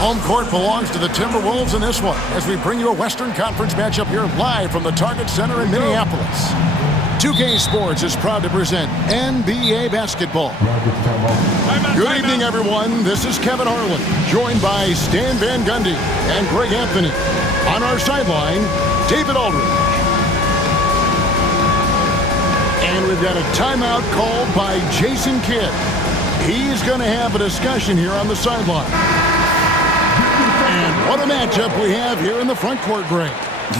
Home court belongs to the Timberwolves in this one as we bring you a Western Conference matchup here live from the Target Center in Minneapolis. 2K Sports is proud to present NBA basketball. Good evening, everyone. This is Kevin Harlan, joined by Stan Van Gundy and Greg Anthony. On our sideline, David Aldridge. And we've got a timeout called by Jason Kidd. He's going to have a discussion here on the sideline. And what a matchup we have here in the front court, Greg.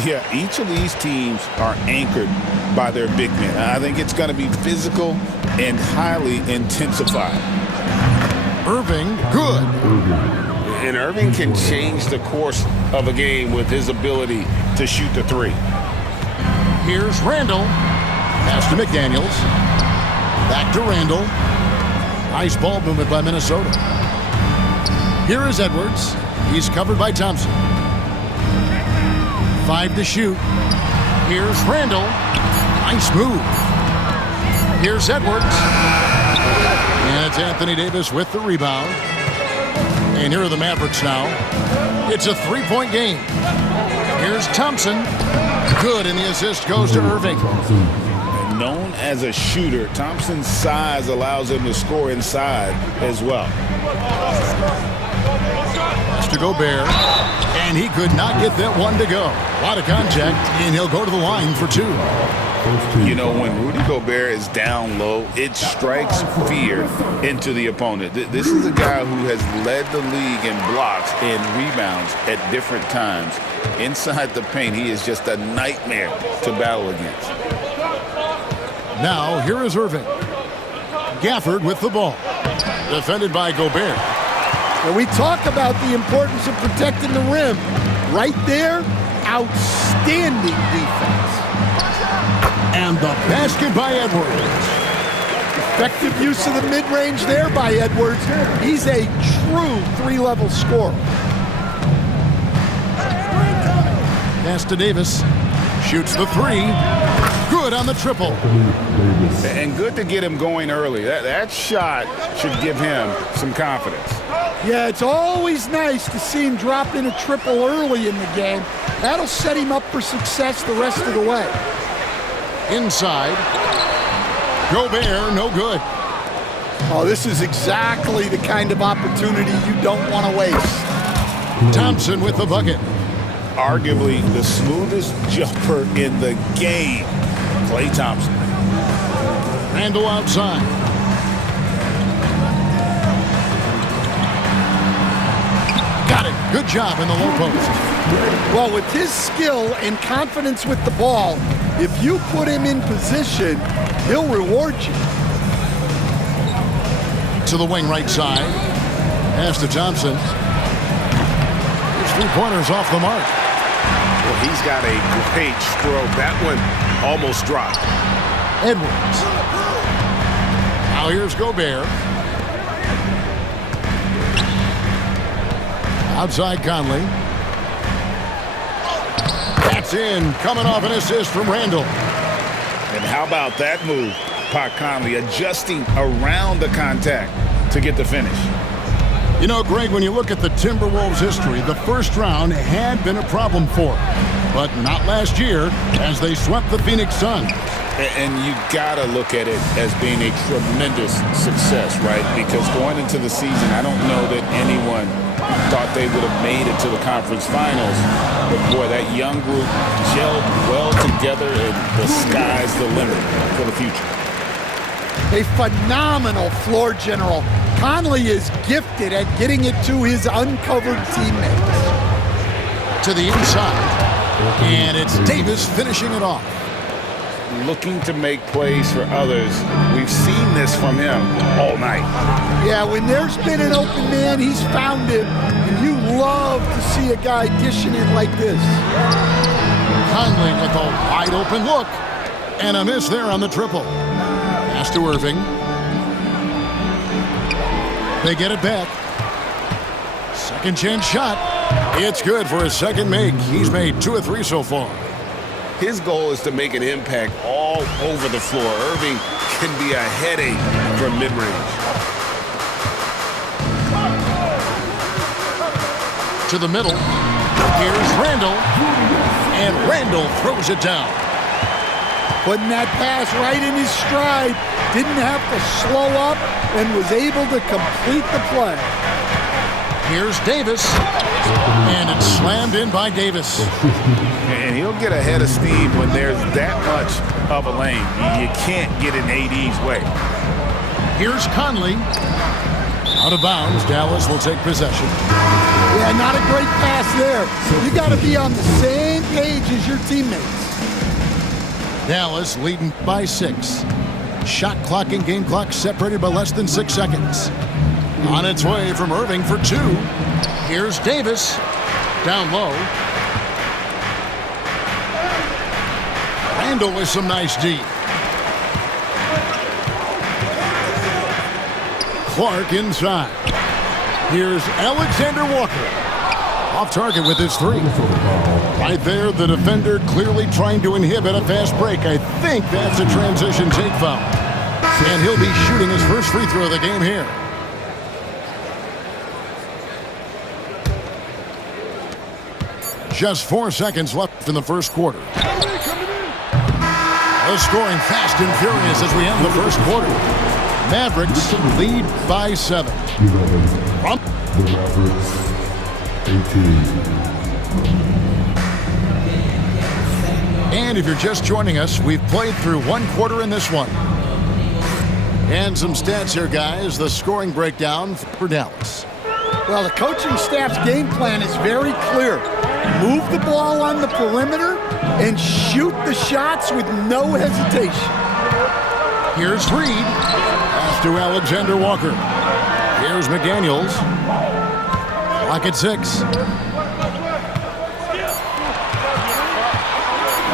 Yeah, each of these teams are anchored by their big men. I think it's going to be physical and highly intensified. Irving, good. And Irving can change the course of a game with his ability to shoot the three. Here's Randall. Pass to McDaniels. Back to Randall. Nice ball movement by Minnesota. Here is Edwards. He's covered by Thompson. 5 to shoot. Here's Randall. Nice move. Here's Edwards. And it's Anthony Davis with the rebound. And here are the Mavericks now. It's a three-point game. Here's Thompson. Good, and the assist goes to Irving. Known as a shooter, Thompson's size allows him to score inside as well. Pass to Gobert, and he could not get that one to go. A lot of contact, and he'll go to the line for 2. You know, when Rudy Gobert is down low, it strikes fear into the opponent. This is a guy who has led the league in blocks and rebounds at different times. Inside the paint, he is just a nightmare to battle against. Now, here is Irving. Gafford with the ball. Defended by Gobert. And we talk about the importance of protecting the rim. Right there, outstanding defense. And the basket by Edwards. Effective use of the mid-range there by Edwards. He's a true 3-level scorer. Pass to Davis. Shoots the 3. Good on the triple. And good to get him going early. That shot should give him some confidence. Yeah, it's always nice to see him drop in a triple early in the game. That'll set him up for success the rest of the way. Inside. Gobert, no good. Oh, this is exactly the kind of opportunity you don't want to waste. Thompson with the bucket. Arguably the smoothest jumper in the game, Klay Thompson. Randall outside. Got it. Good job in the low post. Well, with his skill and confidence with the ball, if you put him in position, he'll reward you. To the wing right side. Pass to Thompson. His 3-pointers off the mark. Well, he's got a great stroke. That one almost dropped. Edwards. Now here's Gobert. Outside Conley. That's in. Coming off an assist from Randall. And how about that move? Pat Conley adjusting around the contact to get the finish. You know, Greg, when you look at the Timberwolves' history, the first round had been a problem for them. But not last year, as they swept the Phoenix Suns. And you got to look at it as being a tremendous success, right? Because going into the season, I don't know that anyone thought they would have made it to the conference finals. But, boy, that young group gelled well together, and the sky's the limit for the future. A phenomenal floor general. Conley is gifted at getting it to his uncovered teammates. To the inside. And it's Davis finishing it off. Looking to make plays for others. We've seen this from him all night. Yeah, when there's been an open man, he's found him. And you love to see a guy dishing it like this. Conley with a wide open look. And a miss there on the triple. Pass to Irving. They get it back. Second chance shot. It's good for his second make. He's made 2 of 3 so far. His goal is to make an impact all over the floor. Irving can be a headache from mid-range. To the middle. Here's Randall. And Randall throws it down. Putting that pass right in his stride. Didn't have to slow up and was able to complete the play. Here's Davis. And it's slammed in by Davis. And he'll get ahead of steam when there's that much of a lane. You can't get in AD's way. Here's Conley. Out of bounds. Dallas will take possession. Yeah, not a great pass there. You got to be on the same page as your teammates. Dallas leading by 6. Shot clock and game clock separated by less than 6 seconds. On its way from Irving for 2. Here's Davis. Down low. Randall with some nice D. Clark inside. Here's Alexander Walker. Off target with his 3. Right there, the defender clearly trying to inhibit a fast break. I think that's a transition take foul. And he'll be shooting his first free throw of the game here. Just 4 seconds left in the first quarter. The scoring fast and furious as we end the first quarter. Mavericks lead by 7. The Mavericks 18. And if you're just joining us, we've played through 1 quarter in this one. And some stats here, guys. The scoring breakdown for Dallas. Well, the coaching staff's game plan is very clear. Move the ball on the perimeter and shoot the shots with no hesitation. Here's Reed. Pass to Alexander Walker. Here's McDaniels. Clock at 6.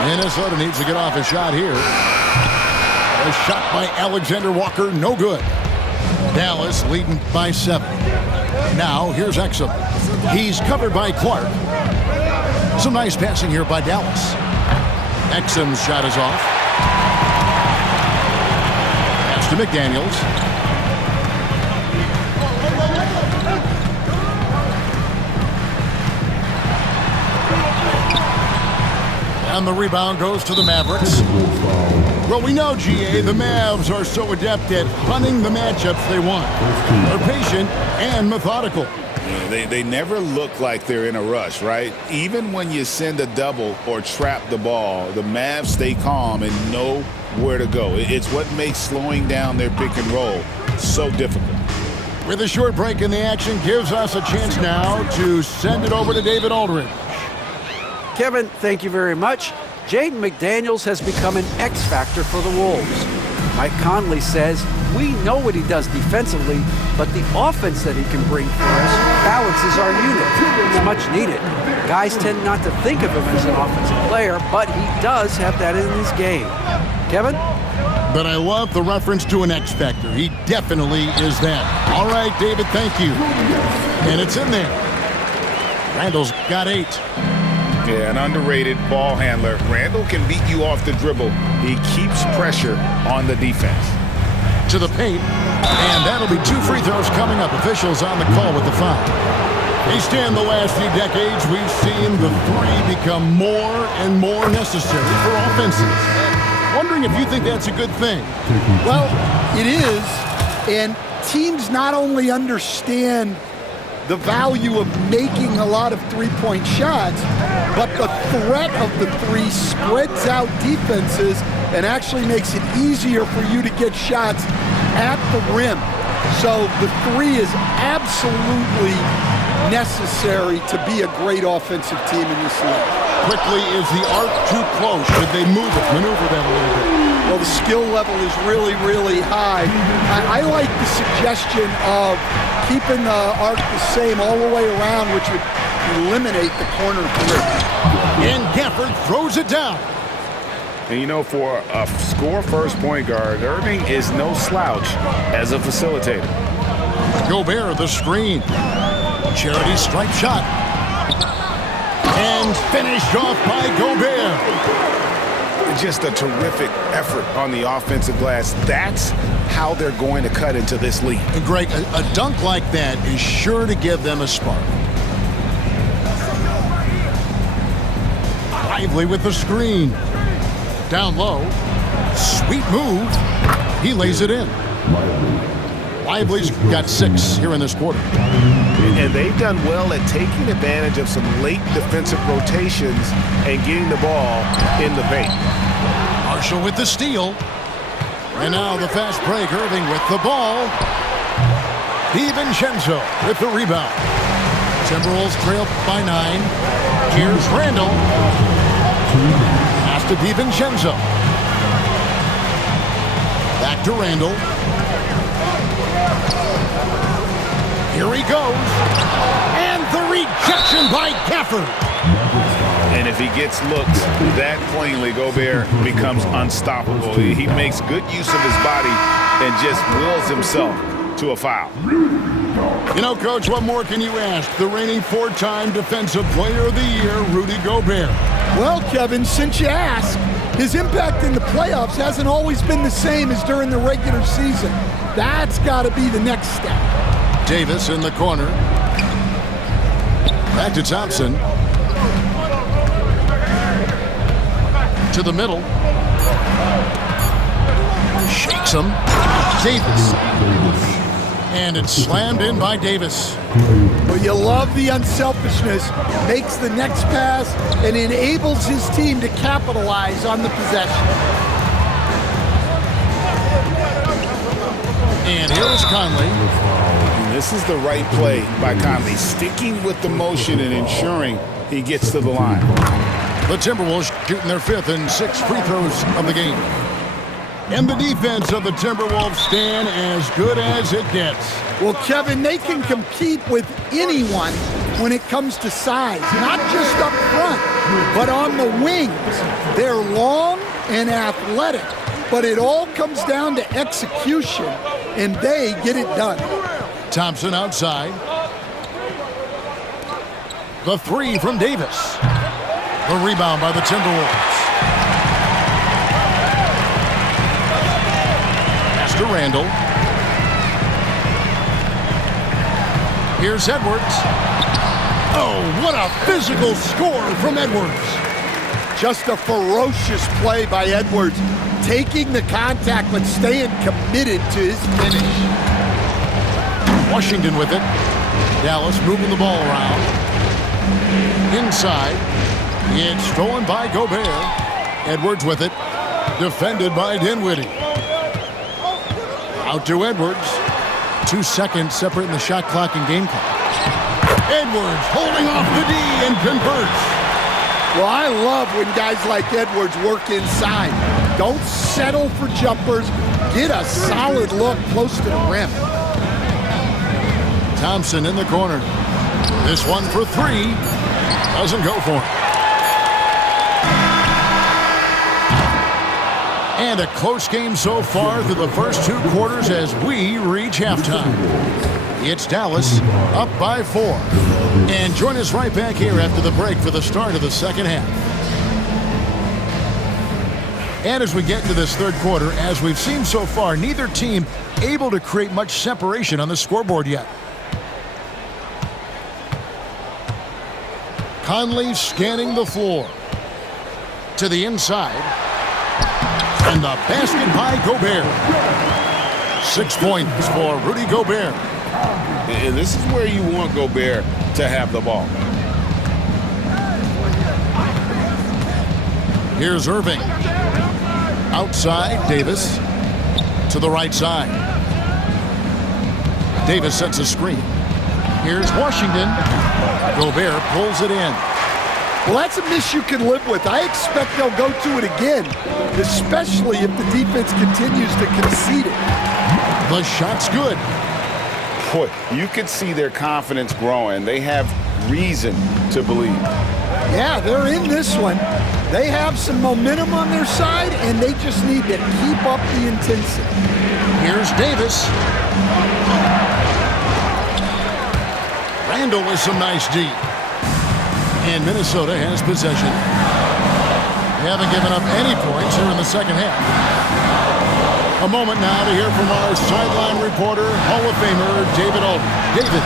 Minnesota needs to get off a shot here. A shot by Alexander Walker, no good. Dallas leading by 7. Now, here's Exum. He's covered by Clark. Some nice passing here by Dallas. Exum's shot is off. Pass to McDaniels. And the rebound goes to the Mavericks. Well, we know, GA, the Mavs are so adept at hunting the matchups they want. They're patient and methodical. Yeah, they never look like they're in a rush, right? Even when you send a double or trap the ball, the Mavs stay calm and know where to go. It's what makes slowing down their pick and roll so difficult. With a short break in the action, gives us a chance now to send it over to David Aldridge. Kevin, thank you very much. Jaden McDaniels has become an X factor for the Wolves. Mike Conley says, we know what he does defensively, but the offense that he can bring for us balances our unit. It's much needed. Guys tend not to think of him as an offensive player, but he does have that in his game. Kevin? But I love the reference to an X factor. He definitely is that. All right, David, thank you. And it's in there. Randall's got 8. Yeah, an underrated ball handler. Randall can beat you off the dribble. He keeps pressure on the defense. To the paint, and that'll be 2 free throws coming up. Officials on the call with the foul. Based in the last few decades, we've seen the 3 become more and more necessary for offenses. Wondering if you think that's a good thing. Well, it is, and teams not only understand the value of making a lot of three-point shots, but the threat of the 3 spreads out defenses and actually makes it easier for you to get shots at the rim. So the 3 is absolutely necessary to be a great offensive team in this league. Quickly, is the arc too close? Should they maneuver that a little bit? Well, the skill level is really, really high. I like the suggestion of keeping the arc the same all the way around, which would eliminate the corner 3. And Gafford throws it down. And you know, for a score-first point guard, Irving is no slouch as a facilitator. Gobert, the screen. Charity stripe shot. And finished off by Gobert. Just a terrific effort on the offensive glass. That's how they're going to cut into this league. And Greg, a dunk like that is sure to give them a spark. Lively with the screen. Down low. Sweet move. He lays it in. Lively's got 6 here in this quarter. And they've done well at taking advantage of some late defensive rotations and getting the ball in the paint. Marshall with the steal. And now the fast break. Irving with the ball. DiVincenzo with the rebound. Timberwolves trail by 9. Here's Randall. Pass to DiVincenzo. Back to Randall. Here he goes. And the rejection by Gafford. And if he gets looks that plainly, Gobert becomes unstoppable. He makes good use of his body and just wills himself to a foul. You know, Coach, what more can you ask? The reigning 4-time Defensive Player of the Year, Rudy Gobert. Well, Kevin, since you asked, his impact in the playoffs hasn't always been the same as during the regular season. That's got to be the next step. Davis in the corner. Back to Thompson. To the middle. Shakes him. Davis. And it's slammed in by Davis. Well, you love the unselfishness. Makes the next pass and enables his team to capitalize on the possession. And here's Conley. And this is the right play by Conley, sticking with the motion and ensuring he gets to the line. The Timberwolves shooting their 5th and 6th free throws of the game. And the defense of the Timberwolves stand as good as it gets. Well, Kevin, they can compete with anyone when it comes to size, not just up front, but on the wings. They're long and athletic, but it all comes down to execution, and they get it done. Thompson outside. The 3 from Davis. The rebound by the Timberwolves. To Randall. Here's Edwards. Oh, what a physical score from Edwards. Just a ferocious play by Edwards, taking the contact but staying committed to his finish. Washington with it. Dallas moving the ball around. Inside. It's stolen by Gobert. Edwards with it. Defended by Dinwiddie. Out to Edwards. 2 seconds separating the shot clock and game clock. Edwards holding off the D and converts. Well, I love when guys like Edwards work inside. Don't settle for jumpers. Get a solid look close to the rim. Thompson in the corner. This one for 3. Doesn't go for it. And a close game so far through the first 2 quarters as we reach halftime. It's Dallas up by 4. And join us right back here after the break for the start of the second half. And as we get into this third quarter, as we've seen so far, neither team able to create much separation on the scoreboard yet. Conley scanning the floor. To the inside. And the basket by Gobert. 6 points for Rudy Gobert. And this is where you want Gobert to have the ball. Here's Irving. Outside, Davis. To the right side. Davis sets a screen. Here's Washington. Gobert pulls it in. Well, that's a miss you can live with. I expect they'll go to it again, especially if the defense continues to concede it. The shot's good. Boy, you can see their confidence growing. They have reason to believe. Yeah, they're in this one. They have some momentum on their side, and they just need to keep up the intensity. Here's Davis. Randall with some nice D. And Minnesota has possession. They haven't given up any points here in the second half. A moment now to hear from our sideline reporter, Hall of Famer David Aldridge. David.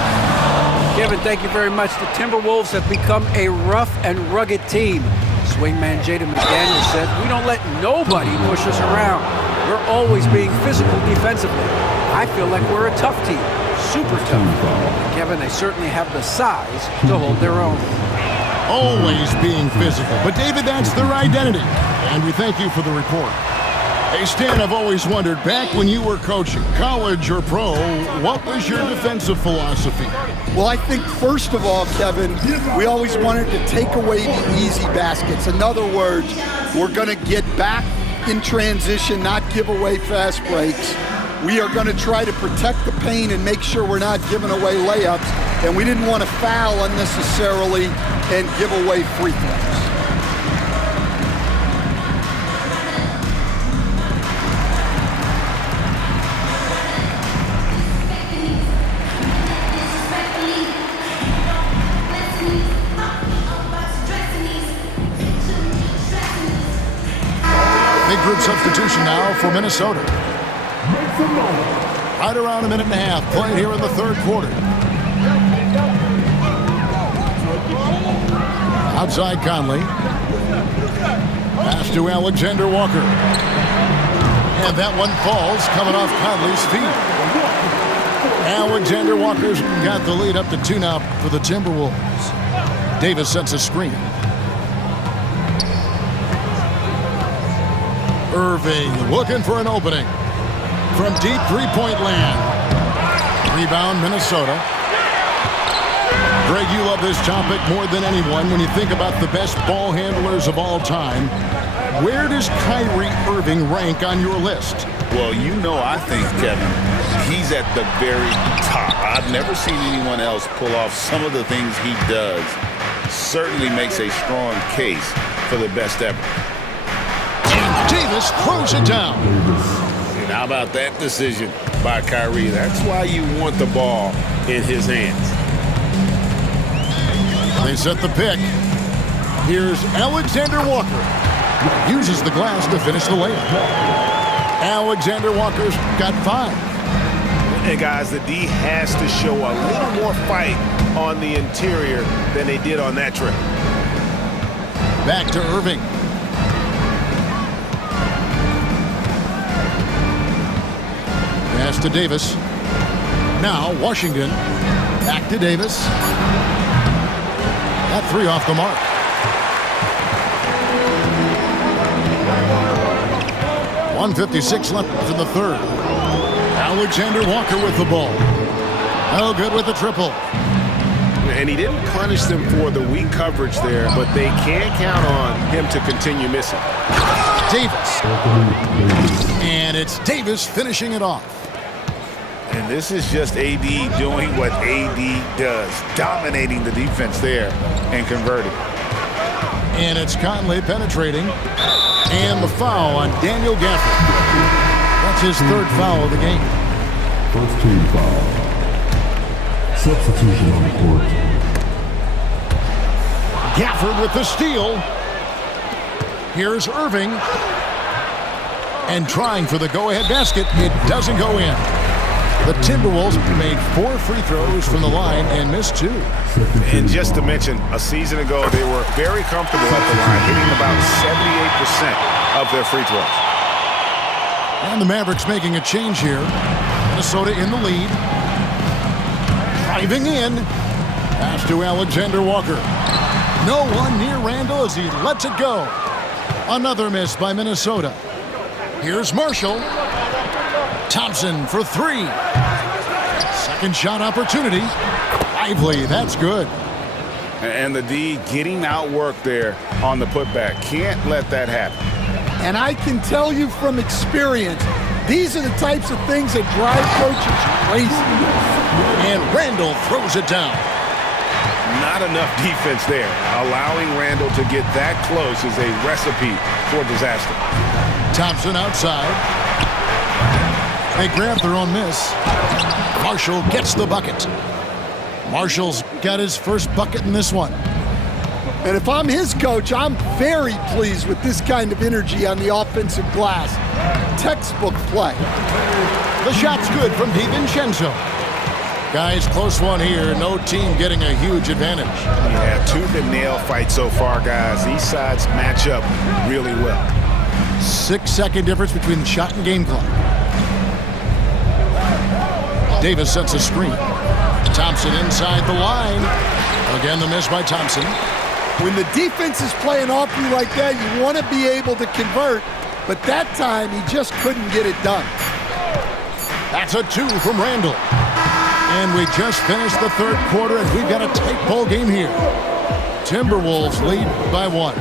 Kevin, thank you very much. The Timberwolves have become a rough and rugged team. Swingman Jaden McDaniels said, "We don't let nobody push us around. We're always being physical defensively. I feel like we're a tough team, super tough." Kevin, they certainly have the size to hold their own. Always being physical. But, David, that's their identity. And we thank you for the report. Hey, Stan, I've always wondered, back when you were coaching, college or pro, what was your defensive philosophy? Well, I think first of all, Kevin, we always wanted to take away the easy baskets. In other words, we're going to get back in transition, not give away fast breaks. We are going to try to protect the paint and make sure we're not giving away layups. And we didn't want to foul unnecessarily and give away free throws. Big group substitution now for Minnesota. Right around a minute and a half played here in the third quarter. Outside Conley. Pass to Alexander Walker. And that one falls coming off Conley's feet. Alexander Walker's got the lead up to 2 now for the Timberwolves. Davis sets a screen. Irving looking for an opening from deep three-point land. Rebound, Minnesota. Greg, you love this topic more than anyone when you think about the best ball handlers of all time. Where does Kyrie Irving rank on your list? Well, you know, I think, Kevin, he's at the very top. I've never seen anyone else pull off some of the things he does. Certainly makes a strong case for the best ever. Davis throws it down. And how about that decision by Kyrie? That's why you want the ball in his hands. They set the pick. Here's Alexander Walker. Uses the glass to finish the layup. Alexander Walker's got 5. And guys, the D has to show a little more fight on the interior than they did on that trip. Back to Irving. Pass to Davis. Now Washington. Back to Davis. That 3 off the mark. .156 left in the third. Alexander Walker with the ball. No good with the triple. And he didn't punish them for the weak coverage there, but they can't count on him to continue missing. Davis. And it's Davis finishing it off. And this is just AD doing what AD does, dominating the defense there and converting. And it's Conley penetrating. And the foul on Daniel Gafford. That's his 3rd foul of the game. First team foul. Substitution on the court. Gafford with the steal. Here's Irving. And trying for the go-ahead basket. It doesn't go in. The Timberwolves made 4 free throws from the line and missed 2. And just to mention, a season ago, they were very comfortable at the line, hitting about 78% of their free throws. And the Mavericks making a change here. Minnesota in the lead. Driving in. Pass to Alexander Walker. No one near Randall as he lets it go. Another miss by Minnesota. Here's Marshall. Thompson for 3. Second shot opportunity. Lively, that's good. And the D getting outworked there on the putback. Can't let that happen. And I can tell you from experience, these are the types of things that drive coaches crazy. And Randall throws it down. Not enough defense there. Allowing Randall to get that close is a recipe for disaster. Thompson outside. They grab their own miss. Marshall gets the bucket. Marshall's got his first bucket in this one. And if I'm his coach, I'm very pleased with this kind of energy on the offensive glass. Textbook play. The shot's good from DiVincenzo. Guys, close one here. No team getting a huge advantage. Yeah, tooth and nail fight so far, guys. These sides match up really well. 6-second difference between the shot and game clock. Davis sets a screen. Thompson inside the line. Again, the miss by Thompson. When the defense is playing off you like that, you want to be able to convert, but that time he just couldn't get it done. That's a 2 from Randall. And we just finished the third quarter, and we've got a tight ball game here. Timberwolves lead by 1.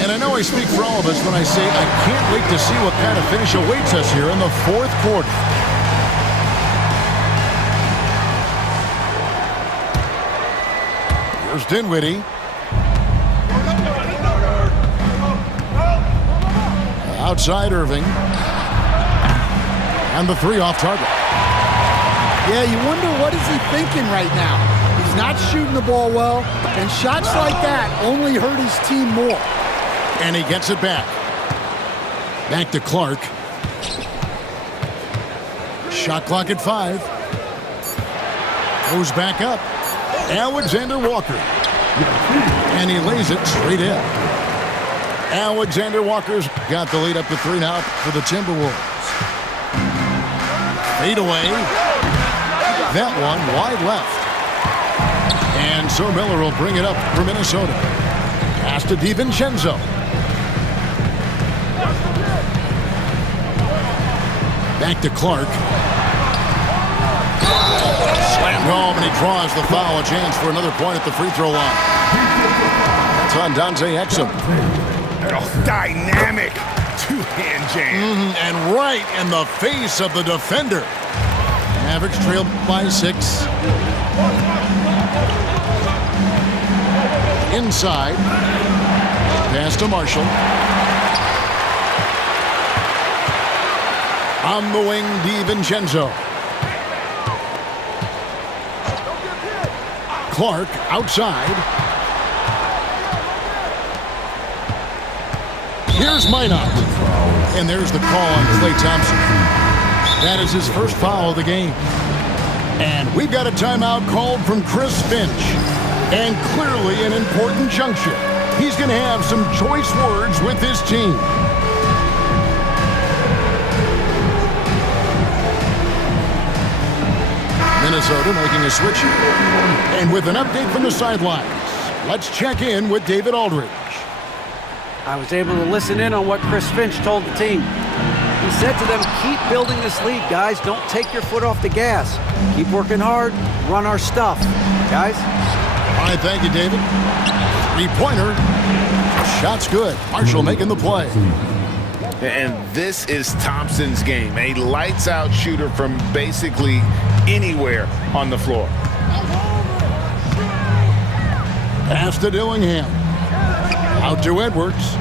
And I know I speak for all of us when I say I can't wait to see what kind of finish awaits us here in the fourth quarter. Here's Dinwiddie. Outside Irving. And the 3 off target. Yeah, you wonder what is he thinking right now. He's not shooting the ball well, and shots like that only hurt his team more. And he gets it back. Back to Clark. Shot clock at 5. Goes back up. Alexander Walker. And he lays it straight in. Alexander Walker's got the lead up to 3 now for the Timberwolves. Fade away. That one wide left. And so Miller will bring it up for Minnesota. Pass to DiVincenzo. Back to Clark. Slammed home, and he draws the foul. A chance for another point at the free throw line. That's on Dante Exum. Oh, dynamic two-hand jam. And right in the face of the defender. Mavericks trail by 6. Inside. Pass to Marshall. On the wing, DiVincenzo. Clark outside. Here's Minot. And there's the call on Klay Thompson. That is his first foul of the game. And we've got a timeout called from Chris Finch. And clearly an important juncture. He's going to have some choice words with his team. Minnesota making a switch here. And with an update from the sidelines, let's check in with David Aldridge. I was able to listen in on what Chris Finch told the team. He said to them, keep building this lead, guys. Don't take your foot off the gas. Keep working hard. Run our stuff. Guys? All right, thank you, David. 3-pointer. Shot's good. Marshall making the play. And this is Thompson's game. A lights-out shooter from basically anywhere on the floor. Pass to Dillingham. Out to Edwards.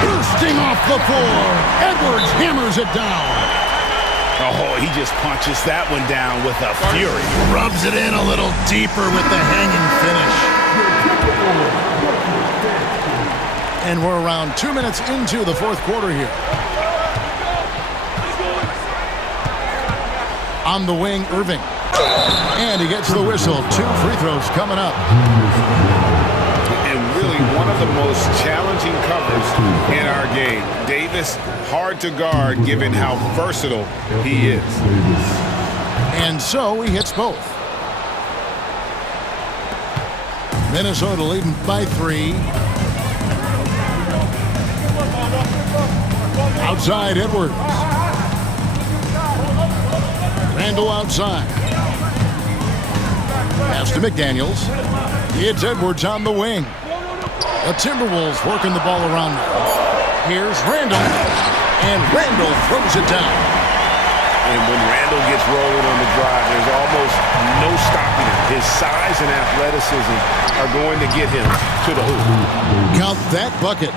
Bursting off the floor. Edwards hammers it down. Oh, he just punches that one down with a fury. Rubs it in a little deeper with the hanging finish. And we're around 2 minutes into the fourth quarter here. On the wing, Irving. And he gets the whistle. 2 free throws coming up. And really one of the most challenging covers in our game. Davis, hard to guard given how versatile he is. And so he hits both. Minnesota leading by 3. Outside, Edwards. Randall outside. Pass to McDaniels. It's Edwards on the wing. The Timberwolves working the ball around now. Here's Randall. And Randall throws it down. And when Randall gets rolling on the drive, there's almost no stopping him. His size and athleticism are going to get him to the hoop. Count that bucket.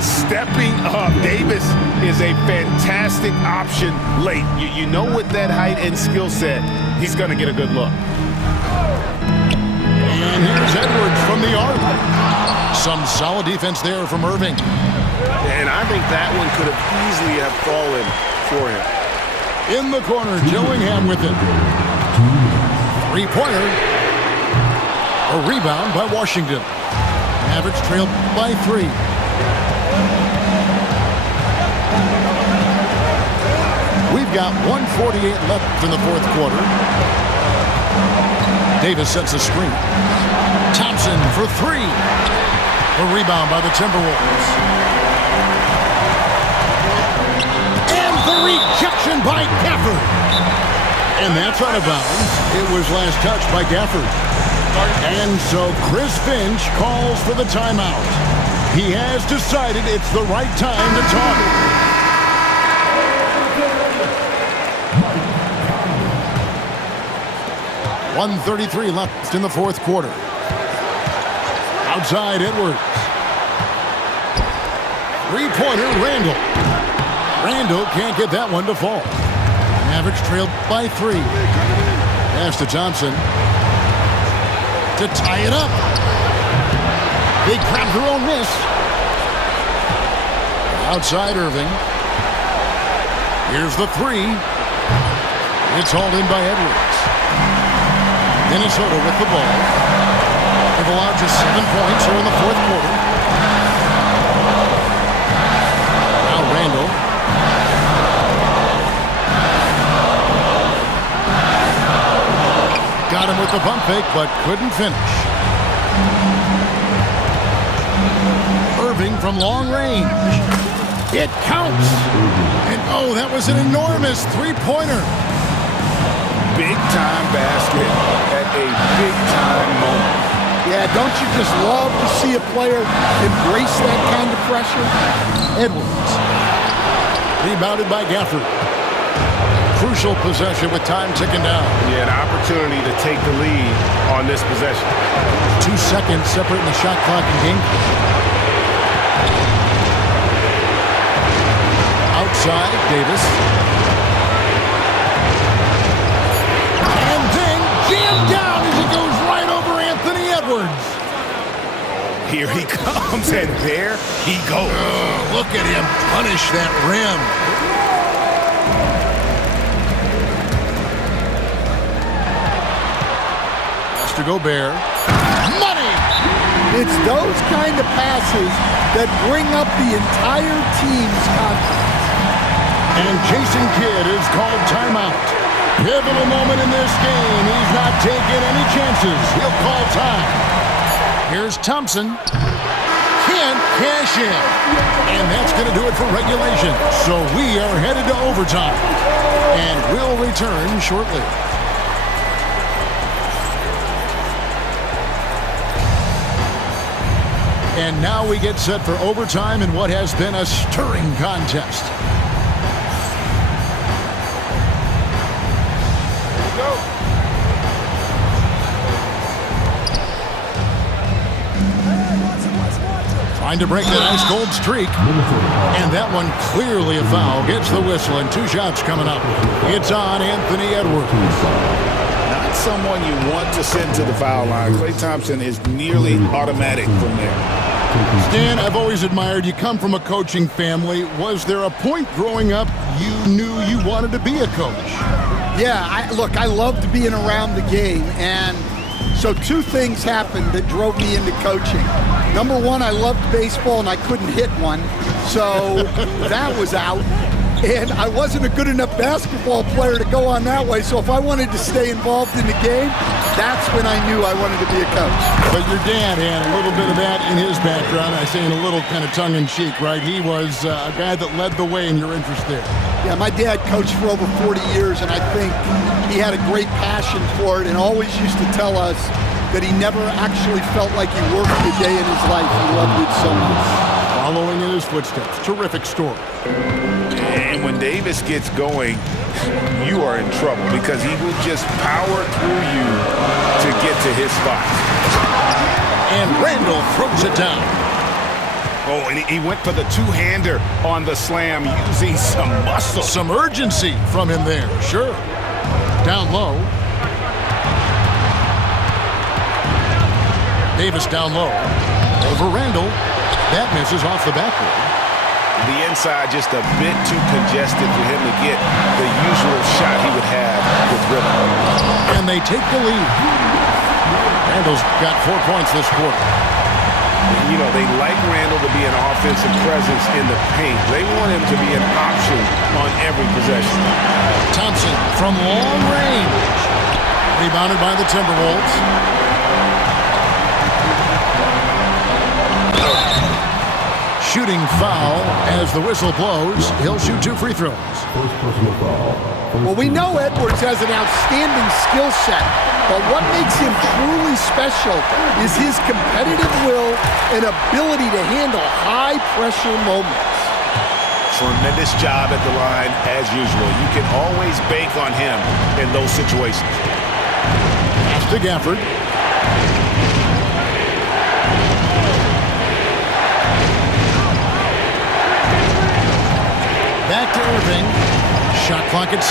Stepping up. Davis is a fantastic option late. You know with that height and skill set, he's going to get a good look. And here's Edwards from the arc. Some solid defense there from Irving. And I think that one could have easily have fallen for him. In the corner, Dillingham with it. Three-pointer. A rebound by Washington. Mavericks trail by 3. We've got 1:48 left in the fourth quarter. Davis sets a screen. Thompson for 3. A rebound by the Timberwolves. And the rejection by Gafford. And that's out of bounds. It was last touched by Gafford. And so Chris Finch calls for the timeout. He has decided it's the right time to talk. .133 left in the fourth quarter. Outside Edwards. Three-pointer Randall. Randall can't get that one to fall. Mavericks trailed by 3. Pass to Thompson to tie it up. They grab their own miss. Outside Irving. Here's the 3. It's hauled in by Edwards. Minnesota with the ball. They've allowed just 7 points here in the fourth quarter. Now Randall. Got him with the pump fake, but couldn't finish. Irving from long range. It counts. And oh, that was an enormous three-pointer. Big-time basket at a big-time moment. Yeah, don't you just love to see a player embrace that kind of pressure? Edwards. Rebounded by Gafford. Crucial possession with time ticking down. Yeah, an opportunity to take the lead on this possession. 2 seconds separating the shot clock and game clock. Outside, Davis. And then jammed down as it goes right over Anthony Edwards. Here he comes, and there he goes. Oh, look at him punish that rim. To Gobert. Money! It's those kind of passes that bring up the entire team's confidence. And Jason Kidd is called timeout. Pivotal moment in this game. He's not taking any chances. He'll call time. Here's Thompson. Can't cash in. And that's going to do it for regulation. So we are headed to overtime. And we'll return shortly. And now we get set for overtime in what has been a stirring contest. Trying to break that ice-cold streak. And that one clearly a foul. Gets the whistle and 2 shots coming up. It's on Anthony Edwards. Not someone you want to send to the foul line. Klay Thompson is nearly automatic from there. Stan, I've always admired you. Come from a coaching family. Was there a point growing up you knew you wanted to be a coach? Yeah, I loved being around the game, and so 2 things happened that drove me into coaching. Number 1, I loved baseball, and I couldn't hit one, so that was out. And I wasn't a good enough basketball player to go on that way, so if I wanted to stay involved in the game, that's when I knew I wanted to be a coach. But your dad had a little bit of that in his background. I say in a little kind of tongue-in-cheek, right? He was a guy that led the way in your interest there. Yeah, my dad coached for over 40 years, and I think he had a great passion for it and always used to tell us that he never actually felt like he worked a day in his life. He loved it so much. Following in his footsteps. Terrific story. And when Davis gets going, you are in trouble because he will just power through you to get to his spot. And Randall throws it down. Oh, and he went for the two-hander on the slam using some muscle. Some urgency from him there, sure. Down low. Davis down low. Over Randall. That misses off the backboard. The inside just a bit too congested for him to get the usual shot he would have with rhythm. And they take the lead. Randall's got 4 points this quarter. You know, they like Randall to be an offensive presence in the paint. They want him to be an option on every possession. Thompson from long range. Rebounded by the Timberwolves. Shooting foul as the whistle blows. He'll shoot 2 free throws. First personal foul. Well, we know Edwards has an outstanding skill set, but what makes him truly special is his competitive will and ability to handle high-pressure moments. Tremendous job at the line, as usual. You can always bank on him in those situations. Pass to Gafford. Back to Irving. Shot clock at 6.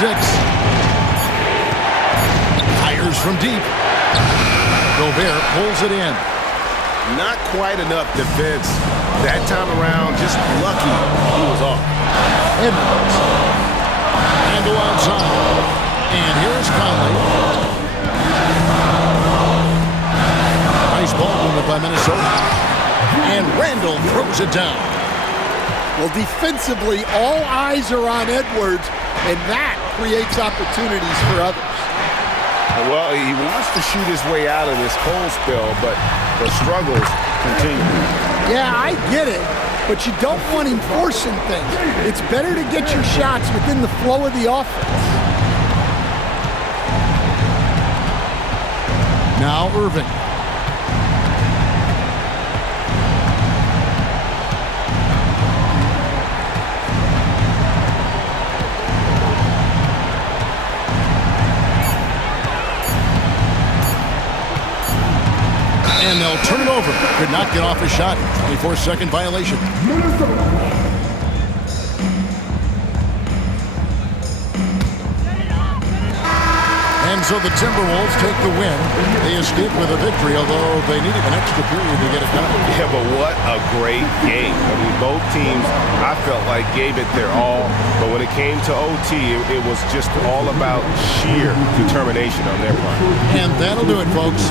Fires from deep. Gobert pulls it in. Not quite enough defense. That time around, just lucky he was off. Edwards. Handle outside. And here's Conley. Nice ball movement by Minnesota. And Randall throws it down. Well, defensively, all eyes are on Edwards, and that creates opportunities for others. Well, he wants to shoot his way out of this cold spell, but the struggles continue. Yeah, I get it, but you don't want him forcing things. It's better to get your shots within the flow of the offense. Now Irving. And they'll turn it over. Could not get off a shot. 24-second violation. And so the Timberwolves take the win. They escape with a victory, although they needed an extra period to get it done. Yeah, but what a great game. I mean, both teams, I felt like, gave it their all. But when it came to OT, it was just all about sheer determination on their part. And that'll do it, folks.